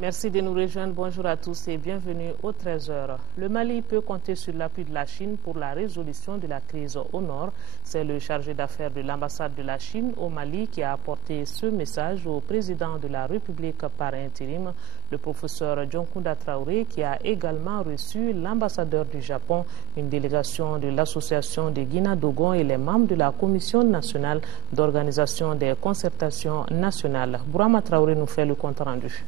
Merci de nous rejoindre. Bonjour à tous et bienvenue au 13h. Le Mali peut compter sur l'appui de la Chine pour la résolution de la crise au nord. C'est le chargé d'affaires de l'ambassade de la Chine au Mali qui a apporté ce message au président de la République par intérim, le professeur Dioncounda Traoré, qui a également reçu l'ambassadeur du Japon, une délégation de l'association de Guinadogon et les membres de la Commission nationale d'organisation des concertations nationales. Bourama Traoré nous fait le compte rendu.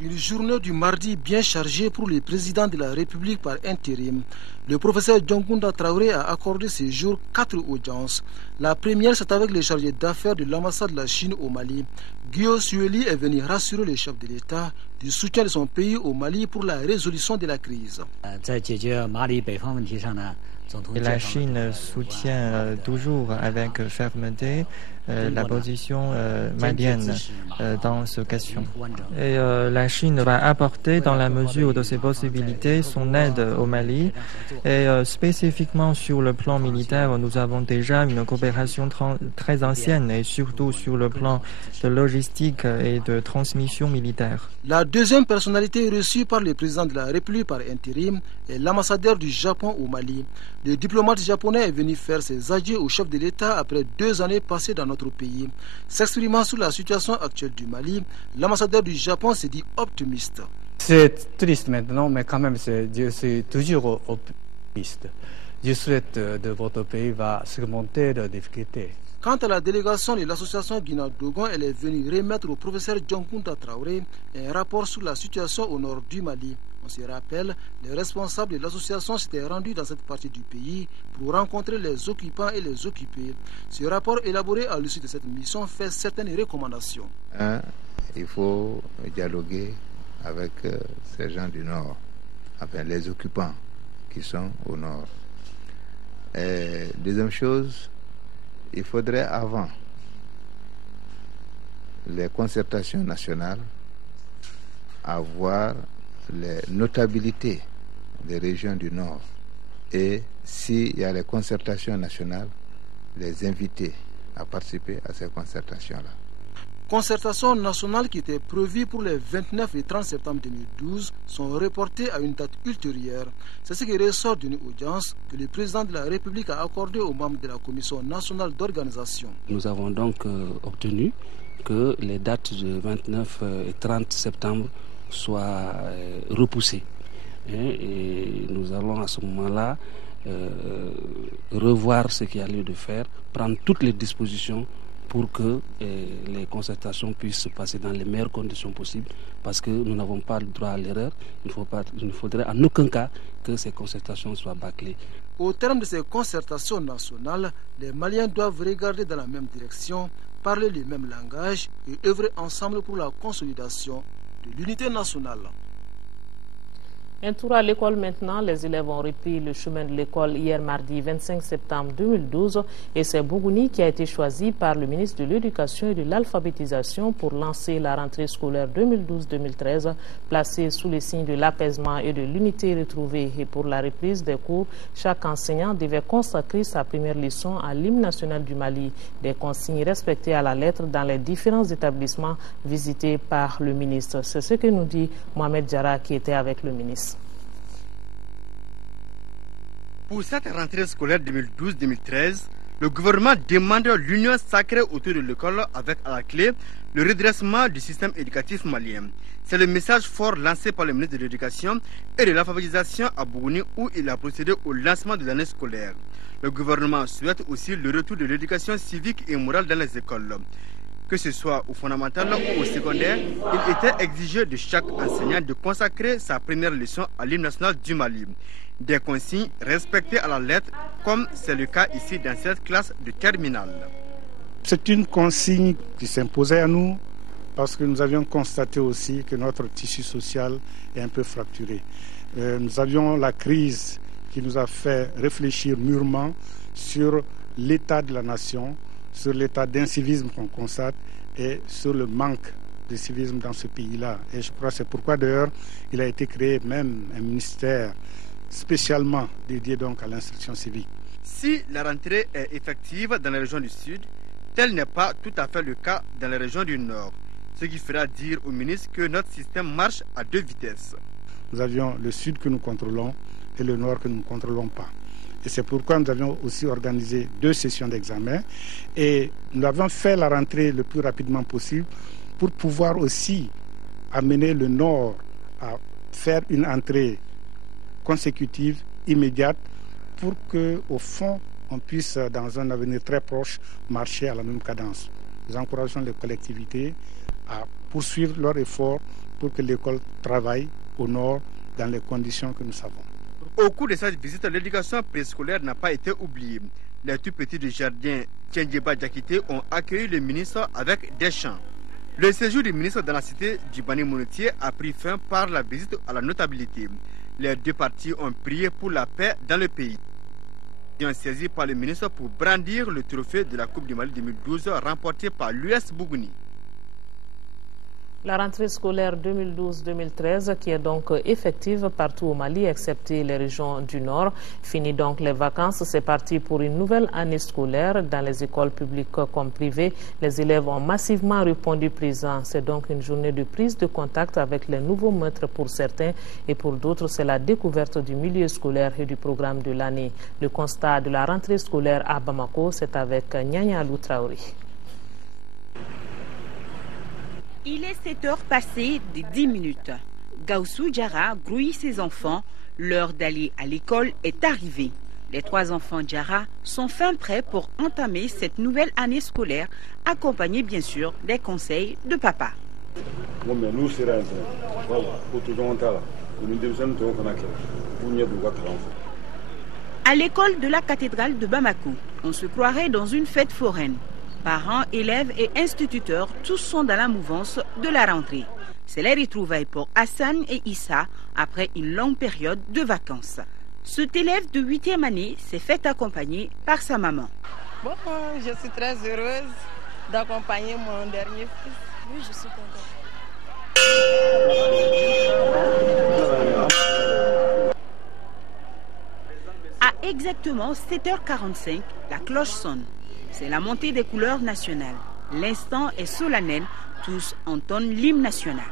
Une journée du mardi bien chargée pour le président de la République par intérim. Le professeur Dioncounda Traoré a accordé ces jours 4 audiences. La première, c'est avec les chargés d'affaires de l'ambassade de la Chine au Mali. Guillaume Sueli est venu rassurer le chef de l'État du soutien de son pays au Mali pour la résolution de la crise. La Chine soutient toujours avec fermeté la position malienne dans cette question. Et la Chine va apporter dans la mesure de ses possibilités son aide au Mali. Et spécifiquement sur le plan militaire, nous avons déjà une coopération très ancienne et surtout sur le plan de logistique et de transmission militaire. La deuxième personnalité reçue par le président de la République par intérim est l'ambassadeur du Japon au Mali. Le diplomate japonais est venu faire ses adieux au chef de l'État après 2 années passées dans notre pays. S'exprimant sur la situation actuelle du Mali, l'ambassadeur du Japon s'est dit optimiste. C'est triste maintenant, mais quand même, je suis toujours optimiste. Je souhaite que votre pays va surmonter les difficultés. Quant à la délégation de l'association Guinadogon, elle est venue remettre au professeur Dioncounda Traoré un rapport sur la situation au nord du Mali. On se rappelle, les responsables de l'association s'étaient rendus dans cette partie du pays pour rencontrer les occupants et les occupés. Ce rapport élaboré à l'issue de cette mission fait certaines recommandations. Il faut dialoguer avec ces gens du nord, enfin les occupants qui sont au nord. Et deuxième chose, il faudrait avant les concertations nationales avoir les notabilités des régions du Nord et s'il y a les concertations nationales, les inviter à participer à ces concertations-là. Concertations nationales qui étaient prévues pour les 29 et 30 septembre 2012 sont reportées à une date ultérieure. C'est ce qui ressort d'une audience que le président de la République a accordée aux membres de la Commission nationale d'organisation. Nous avons donc obtenu que les dates de 29 et 30 septembre soient repoussées. Et nous allons à ce moment-là revoir ce qu'il y a lieu de faire, prendre toutes les dispositions pour que les concertations puissent se passer dans les meilleures conditions possibles, parce que nous n'avons pas le droit à l'erreur. Il ne faudrait en aucun cas que ces concertations soient bâclées. Au terme de ces concertations nationales, les Maliens doivent regarder dans la même direction, parler le même langage et œuvrer ensemble pour la consolidation de l'unité nationale. Un tour à l'école maintenant. Les élèves ont repris le chemin de l'école hier mardi 25 septembre 2012 et c'est Bougouni qui a été choisi par le ministre de l'Éducation et de l'Alphabétisation pour lancer la rentrée scolaire 2012-2013, placée sous les signes de l'apaisement et de l'unité retrouvée. Et pour la reprise des cours, chaque enseignant devait consacrer sa première leçon à l'hymne national du Mali, des consignes respectées à la lettre dans les différents établissements visités par le ministre. C'est ce que nous dit Mohamed Diarra qui était avec le ministre. Pour cette rentrée scolaire 2012-2013, le gouvernement demande l'union sacrée autour de l'école avec à la clé le redressement du système éducatif malien. C'est le message fort lancé par le ministre de l'Éducation et de l'Alphabétisation à Bougouni où il a procédé au lancement de l'année scolaire. Le gouvernement souhaite aussi le retour de l'éducation civique et morale dans les écoles. Que ce soit au fondamental ou au secondaire, il était exigé de chaque enseignant de consacrer sa première leçon à l'hymne national du Mali. Des consignes respectées à la lettre, comme c'est le cas ici dans cette classe de terminale. C'est une consigne qui s'imposait à nous parce que nous avions constaté aussi que notre tissu social est un peu fracturé. Nous avions la crise qui nous a fait réfléchir mûrement sur l'état de la nation, sur l'état d'incivisme qu'on constate et sur le manque de civisme dans ce pays-là. Et je crois que c'est pourquoi d'ailleurs il a été créé même un ministère spécialement dédié donc à l'instruction civique. Si la rentrée est effective dans les régions du Sud, tel n'est pas tout à fait le cas dans les régions du Nord, ce qui fera dire au ministre que notre système marche à 2 vitesses. Nous avions le Sud que nous contrôlons et le Nord que nous ne contrôlons pas. Et c'est pourquoi nous avions aussi organisé 2 sessions d'examen et nous avons fait la rentrée le plus rapidement possible pour pouvoir aussi amener le Nord à faire une entrée consécutive, immédiate, pour qu'au fond, on puisse, dans un avenir très proche, marcher à la même cadence. Nous encourageons les collectivités à poursuivre leurs efforts pour que l'école travaille au Nord dans les conditions que nous savons. Au cours de cette visite, l'éducation préscolaire n'a pas été oubliée. Les tout petits du jardin Tiendjeba Diakité ont accueilli le ministre avec des chants. Le séjour du ministre dans la cité du Bani Mounetier a pris fin par la visite à la notabilité. Les 2 parties ont prié pour la paix dans le pays. Ils ont saisi par le ministre pour brandir le trophée de la Coupe du Mali 2012 remporté par l'US Bougouni. La rentrée scolaire 2012-2013, qui est donc effective partout au Mali, excepté les régions du Nord, finit donc les vacances. C'est parti pour une nouvelle année scolaire. Dans les écoles publiques comme privées, les élèves ont massivement répondu présent. C'est donc une journée de prise de contact avec les nouveaux maîtres pour certains et pour d'autres, c'est la découverte du milieu scolaire et du programme de l'année. Le constat de la rentrée scolaire à Bamako, c'est avec Nyanya Alou Traoré. Il est 7 heures passées de 10 minutes. Gaussou Diarra grouille ses enfants. L'heure d'aller à l'école est arrivée. Les 3 enfants Diarra sont fin prêts pour entamer cette nouvelle année scolaire, accompagnés bien sûr des conseils de papa. À l'école de la cathédrale de Bamako, on se croirait dans une fête foraine. Parents, élèves et instituteurs, tous sont dans la mouvance de la rentrée. C'est les retrouvailles pour Hassan et Issa après une longue période de vacances. Cet élève de 8e année s'est fait accompagner par sa maman. Bon, je suis très heureuse d'accompagner mon dernier fils. Oui, je suis contente. À exactement 7h45, la cloche sonne. C'est la montée des couleurs nationales. L'instant est solennel, tous entonnent l'hymne national.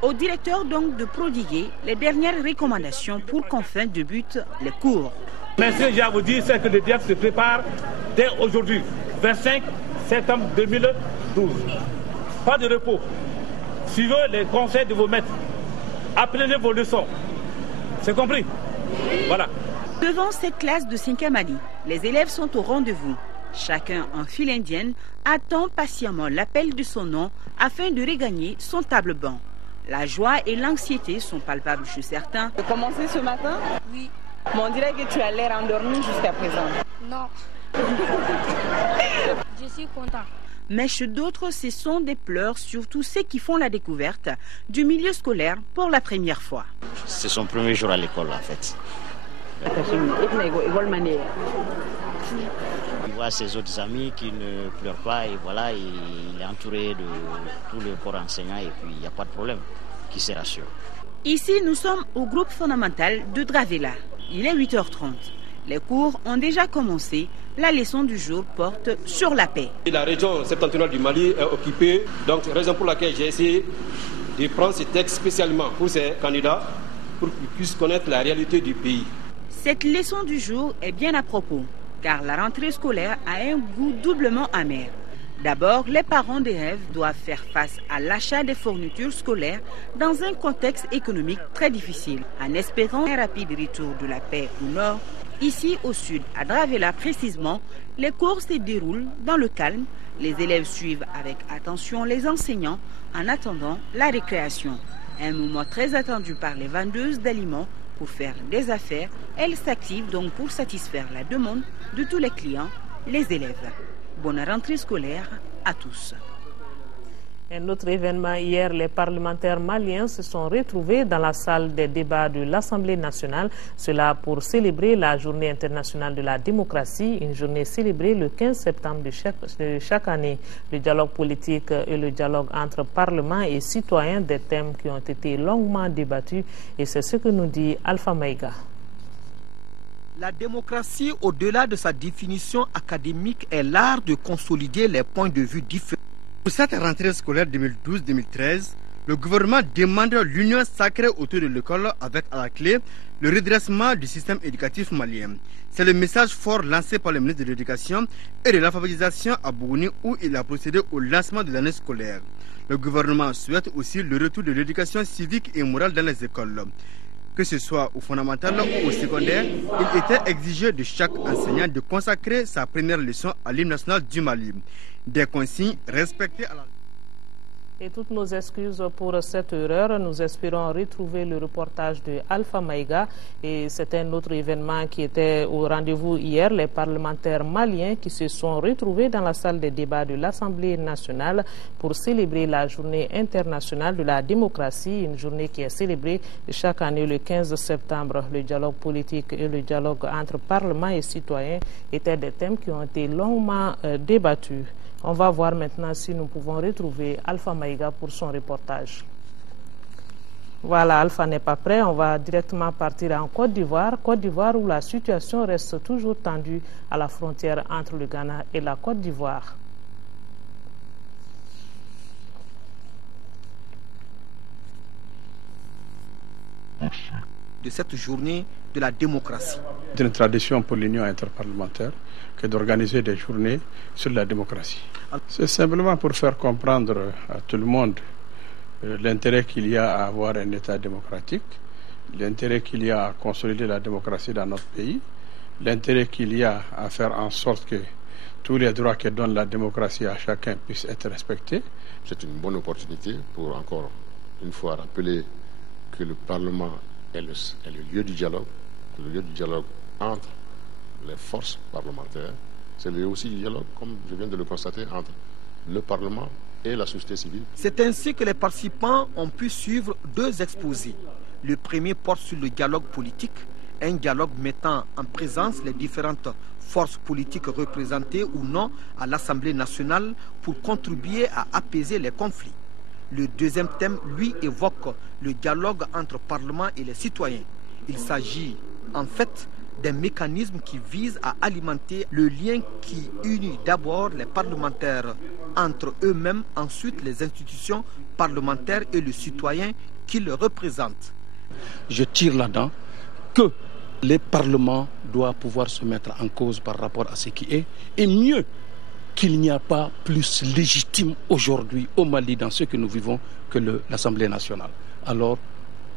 Au directeur donc de prodiguer les dernières recommandations pour qu'enfin débutent les cours. Mais ce que j'ai à vous dire, c'est que le DIEF se prépare dès aujourd'hui, 25 septembre 2012. Pas de repos. Suivez les conseils de vos maîtres. Apprenez vos leçons. C'est compris? Voilà. Devant cette classe de 5e année, les élèves sont au rendez-vous. Chacun en file indienne attend patiemment l'appel de son nom afin de regagner son table-banc. La joie et l'anxiété sont palpables chez certains. Tu as commencé ce matin? Oui. Mais on dirait que tu as l'air endormi jusqu'à présent. Non. Je suis content. Mais chez d'autres, ce sont des pleurs, surtout ceux qui font la découverte du milieu scolaire pour la première fois. C'est son premier jour à l'école en fait. Il voit ses autres amis qui ne pleurent pas et voilà, il est entouré de tout le corps enseignant et puis il n'y a pas de problème, qui se rassure. Ici, nous sommes au groupe fondamental de Dravela. Il est 8h30. Les cours ont déjà commencé. La leçon du jour porte sur la paix. La région septentrionale du Mali est occupée, donc raison pour laquelle j'ai essayé de prendre ce texte spécialement pour ces candidats, pour qu'ils puissent connaître la réalité du pays. Cette leçon du jour est bien à propos, car la rentrée scolaire a un goût doublement amer. D'abord, les parents d'élèves doivent faire face à l'achat des fournitures scolaires dans un contexte économique très difficile. En espérant un rapide retour de la paix au nord, ici au sud, à Dravela précisément, les cours se déroulent dans le calme. Les élèves suivent avec attention les enseignants en attendant la récréation. Un moment très attendu par les vendeuses d'aliments pour faire des affaires. Elles s'activent donc pour satisfaire la demande de tous les clients, les élèves. Bonne rentrée scolaire à tous. Un autre événement hier, les parlementaires maliens se sont retrouvés dans la salle des débats de l'Assemblée nationale. Cela pour célébrer la Journée internationale de la démocratie, une journée célébrée le 15 septembre de chaque année. Le dialogue politique et le dialogue entre parlement et citoyens, des thèmes qui ont été longuement débattus. Et c'est ce que nous dit Alpha Maïga. La démocratie, au-delà de sa définition académique, est l'art de consolider les points de vue différents. Pour cette rentrée scolaire 2012-2013, le gouvernement demande l'union sacrée autour de l'école avec à la clé le redressement du système éducatif malien. C'est le message fort lancé par le ministre de l'Éducation et de l'Alphabétisation à Bougouni où il a procédé au lancement de l'année scolaire. Le gouvernement souhaite aussi le retour de l'éducation civique et morale dans les écoles. Que ce soit au fondamental ou au secondaire, il était exigé de chaque enseignant de consacrer sa première leçon à l'hymne national du Mali. Des consignes respectées à la... Et toutes nos excuses pour cette erreur. Nous espérons retrouver le reportage de Alpha Maïga. Et c'est un autre événement qui était au rendez-vous hier. Les parlementaires maliens qui se sont retrouvés dans la salle des débats de l'Assemblée nationale pour célébrer la Journée internationale de la démocratie, une journée qui est célébrée chaque année le 15 septembre. Le dialogue politique et le dialogue entre parlement et citoyens étaient des thèmes qui ont été longuement débattus. On va voir maintenant si nous pouvons retrouver Alpha Maïga pour son reportage. Voilà, Alpha n'est pas prêt. On va directement partir en Côte d'Ivoire. Côte d'Ivoire où la situation reste toujours tendue à la frontière entre le Ghana et la Côte d'Ivoire. De cette journée de la démocratie. C'est une tradition pour l'Union interparlementaire que d'organiser des journées sur la démocratie. C'est simplement pour faire comprendre à tout le monde l'intérêt qu'il y a à avoir un État démocratique, l'intérêt qu'il y a à consolider la démocratie dans notre pays, l'intérêt qu'il y a à faire en sorte que tous les droits que donne la démocratie à chacun puissent être respectés. C'est une bonne opportunité pour encore une fois rappeler que le Parlement est le lieu du dialogue, entre les forces parlementaires. C'est aussi du dialogue, comme je viens de le constater, entre le Parlement et la société civile. C'est ainsi que les participants ont pu suivre deux exposés. Le premier porte sur le dialogue politique, un dialogue mettant en présence les différentes forces politiques représentées ou non à l'Assemblée nationale pour contribuer à apaiser les conflits. Le deuxième thème, lui, évoque le dialogue entre Parlement et les citoyens. Il s'agit en fait d'un mécanisme qui vise à alimenter le lien qui unit d'abord les parlementaires entre eux-mêmes, ensuite les institutions parlementaires et le citoyen qui le représente. Je tire là-dedans que les parlements doivent pouvoir se mettre en cause par rapport à ce qui est, et mieux qu'il n'y a pas plus légitime aujourd'hui au Mali dans ce que nous vivons que l'Assemblée nationale. Alors,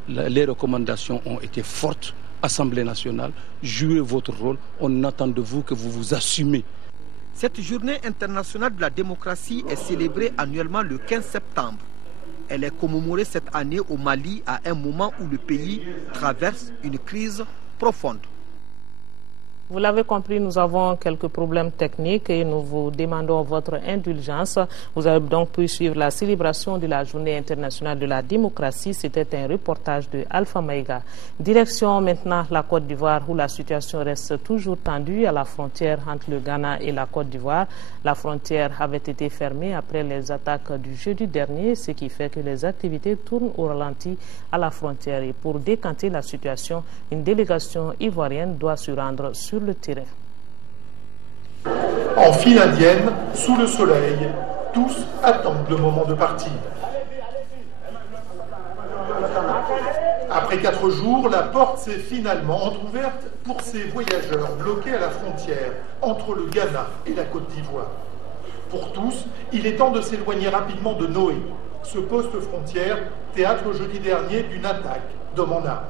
les recommandations ont été fortes. Assemblée nationale, jouez votre rôle. On attend de vous que vous vous assumez. Cette journée internationale de la démocratie est célébrée annuellement le 15 septembre. Elle est commémorée cette année au Mali à un moment où le pays traverse une crise profonde. Vous l'avez compris, nous avons quelques problèmes techniques et nous vous demandons votre indulgence. Vous avez donc pu suivre la célébration de la Journée internationale de la démocratie. C'était un reportage de Alpha Maïga. Direction maintenant la Côte d'Ivoire où la situation reste toujours tendue à la frontière entre le Ghana et la Côte d'Ivoire. La frontière avait été fermée après les attaques du jeudi dernier, ce qui fait que les activités tournent au ralenti à la frontière. Et pour décanter la situation, une délégation ivoirienne doit se rendre sur le terrain. En file indienne, sous le soleil, tous attendent le moment de partir. Après 4 jours, la porte s'est finalement entrouverte pour ces voyageurs bloqués à la frontière entre le Ghana et la Côte d'Ivoire. Pour tous, il est temps de s'éloigner rapidement de Noé, ce poste frontière, théâtre jeudi dernier d'une attaque d'hommes en armes.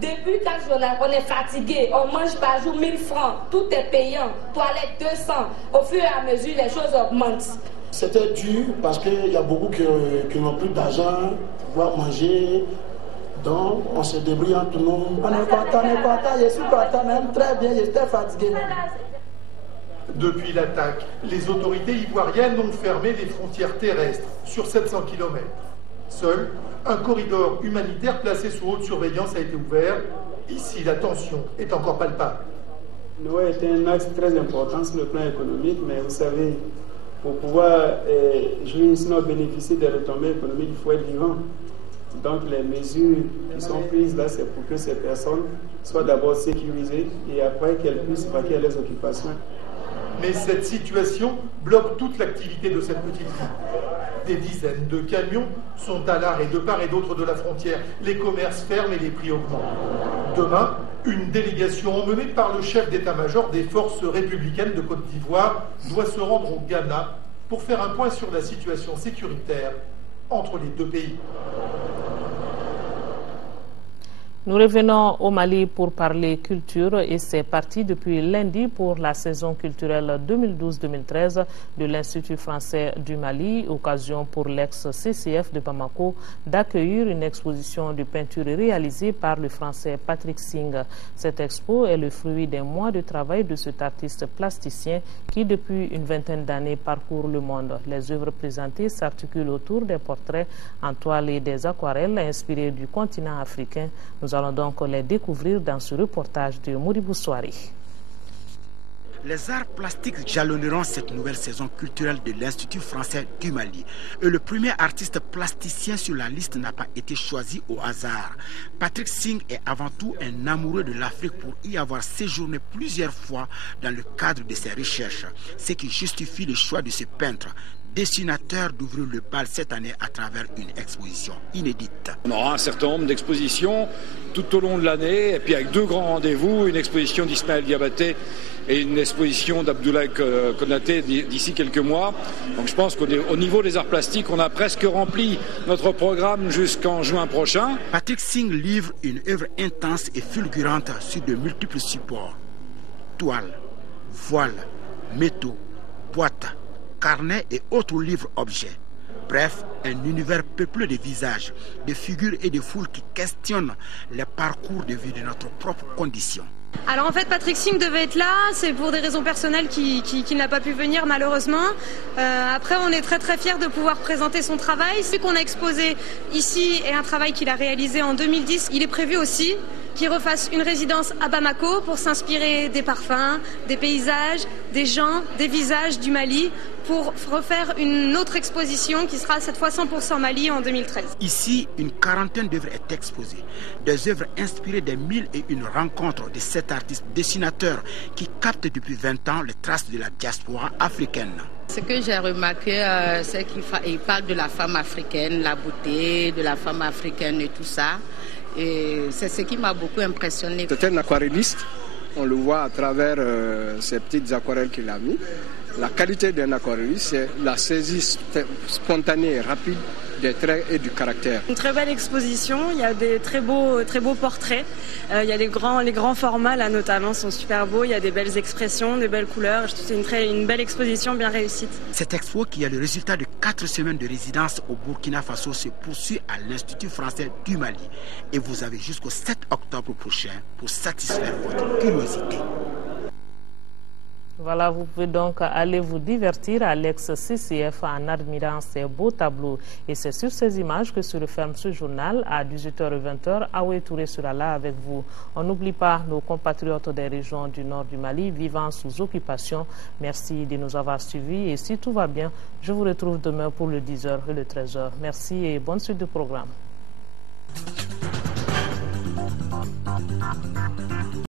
Depuis 4 jours, on est fatigué, on mange par jour 1000 francs, tout est payant, toilette 200. Au fur et à mesure, les choses augmentent. C'était dur parce qu'il y a beaucoup qui n'ont plus d'argent pour pouvoir manger. Donc, on se débrouille entre nous. On est content, je suis content, même très bien, j'étais fatigué. Depuis l'attaque, les autorités ivoiriennes ont fermé les frontières terrestres sur 700 km. Seul un corridor humanitaire placé sous haute surveillance a été ouvert. Ici, la tension est encore palpable. Noé est un axe très important sur le plan économique, mais vous savez, pour pouvoir jouir, sinon bénéficier des retombées économiques, il faut être vivant. Donc les mesures qui sont prises là, c'est pour que ces personnes soient d'abord sécurisées et après qu'elles puissent vaquer à leurs occupations. Mais cette situation bloque toute l'activité de cette petite ville. Des dizaines de camions sont à l'arrêt de part et d'autre de la frontière. Les commerces ferment et les prix augmentent. Demain, une délégation emmenée par le chef d'état-major des forces républicaines de Côte d'Ivoire doit se rendre au Ghana pour faire un point sur la situation sécuritaire entre les deux pays. Nous revenons au Mali pour parler culture et c'est parti depuis lundi pour la saison culturelle 2012-2013 de l'Institut français du Mali, occasion pour l'ex-CCF de Bamako d'accueillir une exposition de peinture réalisée par le français Patrick Singh. Cette expo est le fruit d'un mois de travail de cet artiste plasticien qui depuis une vingtaine d'années parcourt le monde. Les œuvres présentées s'articulent autour des portraits en toile et des aquarelles inspirées du continent africain. Nous allons donc les découvrir dans ce reportage de Mouribou Soari. Les arts plastiques jalonneront cette nouvelle saison culturelle de l'Institut français du Mali. Et le premier artiste plasticien sur la liste n'a pas été choisi au hasard. Patrick Singh est avant tout un amoureux de l'Afrique pour y avoir séjourné plusieurs fois dans le cadre de ses recherches, ce qui justifie le choix de ce peintre, dessinateur, d'ouvrir le bal cette année à travers une exposition inédite. On aura un certain nombre d'expositions tout au long de l'année, et puis avec deux grands rendez-vous, une exposition d'Ismaël Diabaté et une exposition d'Abdoulaye Konaté d'ici quelques mois. Donc je pense qu'au niveau des arts plastiques, on a presque rempli notre programme jusqu'en juin prochain. Patrick Singh livre une œuvre intense et fulgurante sur de multiples supports. Toiles, voiles, métaux, boîtes, carnets et autres livres-objets. Bref, un univers peuplé de visages, de figures et de foules qui questionnent les parcours de vie de notre propre condition. Alors en fait, Patrick Singh devait être là, c'est pour des raisons personnelles qu'il n'a pas pu venir malheureusement. Après, on est très fiers de pouvoir présenter son travail. Ce qu'on a exposé ici est un travail qu'il a réalisé en 2010. Il est prévu aussi qu'il refasse une résidence à Bamako pour s'inspirer des parfums, des paysages, des gens, des visages du Mali pour refaire une autre exposition qui sera cette fois 100% Mali en 2013. Ici, une quarantaine d'œuvres est exposée. Des œuvres inspirées des 1001 rencontres de cet artiste dessinateur qui capte depuis 20 ans les traces de la diaspora africaine. Ce que j'ai remarqué, c'est qu'il parle de la femme africaine, la beauté de la femme africaine et tout ça. Et c'est ce qui m'a beaucoup impressionné. C'est un aquarelliste, on le voit à travers ces petites aquarelles qu'il a mis. La qualité d'un aquarelliste, c'est la saisie spontanée et rapide des traits et du caractère. Une très belle exposition, il y a des très beaux portraits. Il y a les grands formats là notamment sont super beaux, il y a des belles expressions, des belles couleurs. C'est une belle exposition bien réussie. Cette expo qui est le résultat de 4 semaines de résidence au Burkina Faso se poursuit à l'Institut français du Mali. Et vous avez jusqu'au 7 octobre prochain pour satisfaire votre curiosité. Voilà, vous pouvez donc aller vous divertir à l'ex-CCF en admirant ces beaux tableaux. Et c'est sur ces images que se referme ce journal. À 18h et 20h, Aoué Touré sera là avec vous. On n'oublie pas nos compatriotes des régions du nord du Mali vivant sous occupation. Merci de nous avoir suivis. Et si tout va bien, je vous retrouve demain pour le 10h et le 13h. Merci et bonne suite de programme.